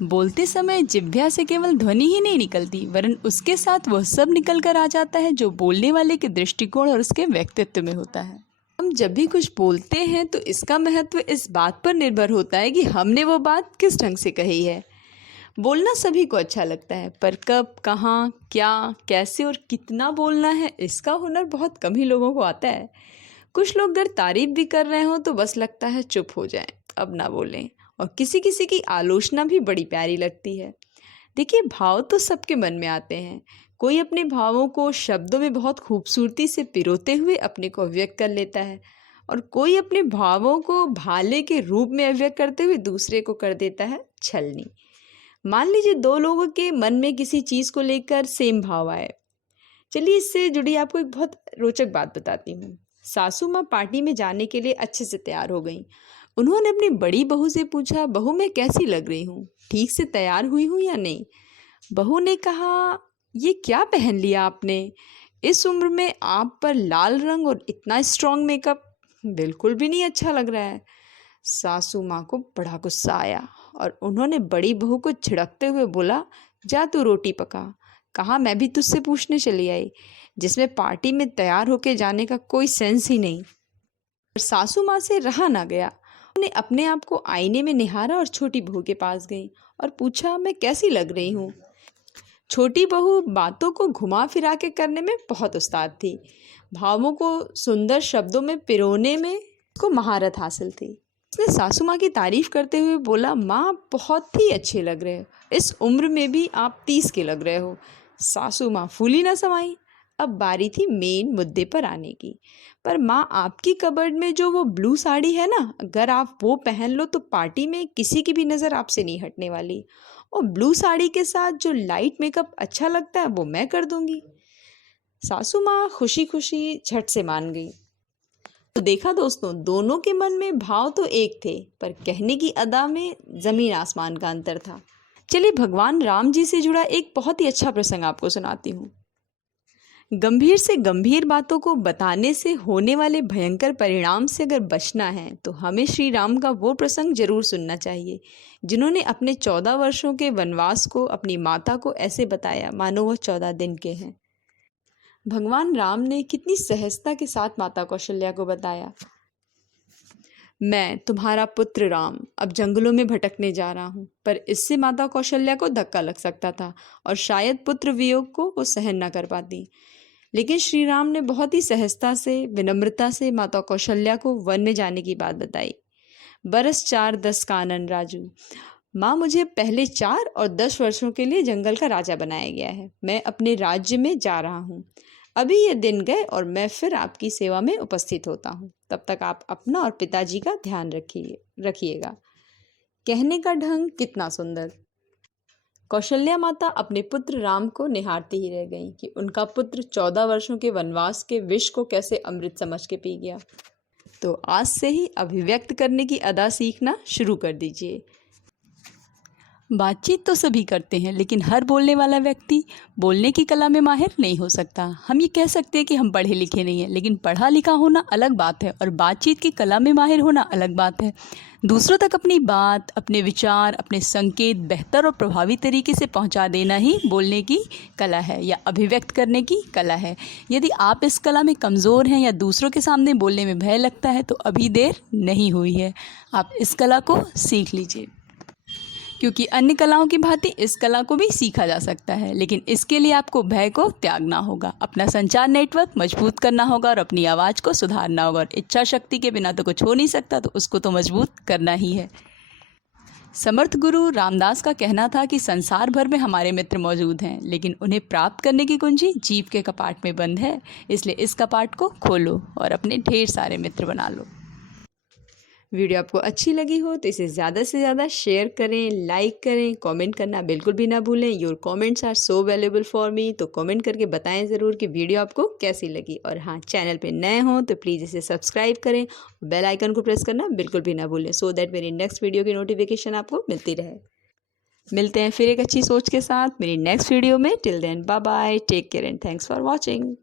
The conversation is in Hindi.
बोलते समय जिह्वा से केवल ध्वनि ही नहीं निकलती, वरन उसके साथ वह सब निकल कर आ जाता है जो बोलने वाले के दृष्टिकोण और उसके व्यक्तित्व में होता है। हम जब भी कुछ बोलते हैं तो इसका महत्व इस बात पर निर्भर होता है कि हमने वो बात किस ढंग से कही है। बोलना सभी को अच्छा लगता है, पर कब, कहाँ, क्या, कैसे और कितना बोलना है, इसका हुनर बहुत कम ही लोगों को आता है। कुछ लोग अगर तारीफ भी कर रहे हों तो बस लगता है चुप हो जाएं, अब ना बोलें। और किसी किसी की आलोचना भी बड़ी प्यारी लगती है। देखिए, भाव तो सबके मन में आते हैं। कोई अपने भावों को शब्दों में बहुत खूबसूरती से पिरोते हुए अपने को अभिव्यक्त कर लेता है, और कोई अपने भावों को भाले के रूप में अभिव्यक्त करते हुए दूसरे को कर देता है छलनी। मान लीजिए दो लोगों के मन में किसी चीज़ को लेकर सेम भाव आए। चलिए, इससे जुड़ी आपको एक बहुत रोचक बात बताती हूँ। सासू माँ पार्टी में जाने के लिए अच्छे से तैयार हो गईं। उन्होंने अपनी बड़ी बहू से पूछा, बहू मैं कैसी लग रही हूँ, ठीक से तैयार हुई हूँ या नहीं। बहू ने कहा, ये क्या पहन लिया आपने, इस उम्र में आप पर लाल रंग और इतना स्ट्रॉन्ग मेकअप बिल्कुल भी नहीं अच्छा लग रहा है। सासू माँ को बड़ा गुस्सा आया और उन्होंने बड़ी बहू को झिड़कते हुए बोला, जा तू रोटी पका। कहा, मैं भी तुझसे पूछने चली आई, जिसमें पार्टी में तैयार होके जाने का कोई सेंस ही नहीं। सासू माँ से रहा ना गया। उन्होंने अपने आप को आईने में निहारा और छोटी बहू के पास गई और पूछा, मैं कैसी लग रही हूँ। छोटी बहू बातों को घुमा फिरा के करने में बहुत उस्ताद थी। भावों को सुंदर शब्दों में पिरोने में को महारत हासिल थी। उसने सासू माँ की तारीफ करते हुए बोला, माँ बहुत ही अच्छे लग रहे हो, इस उम्र में भी आप 30 के लग रहे हो। सासू माँ फूली ना समाई। अब बारी थी मेन मुद्दे पर आने की। पर माँ, आपकी कबर्ड में जो वो ब्लू साड़ी है ना, अगर आप वो पहन लो तो पार्टी में किसी की भी नज़र आपसे नहीं हटने वाली। और ब्लू साड़ी के साथ जो लाइट मेकअप अच्छा लगता है वो मैं कर दूंगी। सासू माँ खुशी खुशी झट से मान गई। तो देखा दोस्तों, दोनों के मन में भाव तो एक थे, पर कहने की अदा में ज़मीन आसमान का अंतर था। चलिए, भगवान राम जी से जुड़ा एक बहुत ही अच्छा प्रसंग आपको सुनाती हूँ। गंभीर से गंभीर बातों को बताने से होने वाले भयंकर परिणाम से अगर बचना है तो हमें श्री राम का वो प्रसंग जरूर सुनना चाहिए, जिन्होंने अपने 14 वर्षों के वनवास को अपनी माता को ऐसे बताया मानो वह 14 दिन के हैं। भगवान राम ने कितनी सहजता के साथ माता कौशल्या को बताया, मैं तुम्हारा पुत्र राम अब जंगलों में भटकने जा रहा हूँ। पर इससे माता कौशल्या को धक्का लग सकता था और शायद पुत्र वियोग को वो सहन न कर पाती। लेकिन श्री राम ने बहुत ही सहजता से, विनम्रता से माता कौशल्या को वन में जाने की बात बताई। बरस 4 10 कानन राजू, माँ मुझे पहले 4 और 10 वर्षों के लिए जंगल का राजा बनाया गया है। मैं अपने राज्य में जा रहा हूँ। अभी ये दिन गए और मैं फिर आपकी सेवा में उपस्थित होता हूँ। तब तक आप अपना और पिताजी का ध्यान रखिएगा। कहने का ढंग कितना सुंदर। कौशल्या माता अपने पुत्र राम को निहारती ही रह गईं कि उनका पुत्र 14 वर्षों के वनवास के विष को कैसे अमृत समझ के पी गया। तो आज से ही अभिव्यक्त करने की अदा सीखना शुरू कर दीजिए। बातचीत तो सभी करते हैं, लेकिन हर बोलने वाला व्यक्ति बोलने की कला में माहिर नहीं हो सकता। हम ये कह सकते हैं कि हम पढ़े लिखे नहीं हैं, लेकिन पढ़ा लिखा होना अलग बात है और बातचीत की कला में माहिर होना अलग बात है। दूसरों तक अपनी बात, अपने विचार, अपने संकेत बेहतर और प्रभावी तरीके से पहुंचा देना ही बोलने की कला है या अभिव्यक्त करने की कला है। यदि आप इस कला में कमज़ोर हैं या दूसरों के सामने बोलने में भय लगता है तो अभी देर नहीं हुई है, आप इस कला को सीख लीजिए। क्योंकि अन्य कलाओं की भांति इस कला को भी सीखा जा सकता है, लेकिन इसके लिए आपको भय को त्यागना होगा, अपना संचार नेटवर्क मजबूत करना होगा और अपनी आवाज़ को सुधारना होगा। और इच्छा शक्ति के बिना तो कुछ हो नहीं सकता, तो उसको तो मजबूत करना ही है। समर्थ गुरु रामदास का कहना था कि संसार भर में हमारे मित्र मौजूद हैं, लेकिन उन्हें प्राप्त करने की कुंजी जीव के कपाट में बंद है। इसलिए इस कपाट को खोलो और अपने ढेर सारे मित्र बना लो। वीडियो आपको अच्छी लगी हो तो इसे ज़्यादा से ज़्यादा शेयर करें, लाइक करें, कमेंट करना बिल्कुल भी ना भूलें। Your comments are so valuable for me. तो कमेंट करके बताएं ज़रूर कि वीडियो आपको कैसी लगी। और हाँ, चैनल पे नए हों तो प्लीज़ इसे सब्सक्राइब करें, बेल आइकन को प्रेस करना बिल्कुल भी ना भूलें, सो दैट मेरी नेक्स्ट वीडियो की नोटिफिकेशन आपको मिलती रहे। मिलते हैं फिर एक अच्छी सोच के साथ मेरी नेक्स्ट वीडियो में। Till then bye bye, take care and thanks for watching.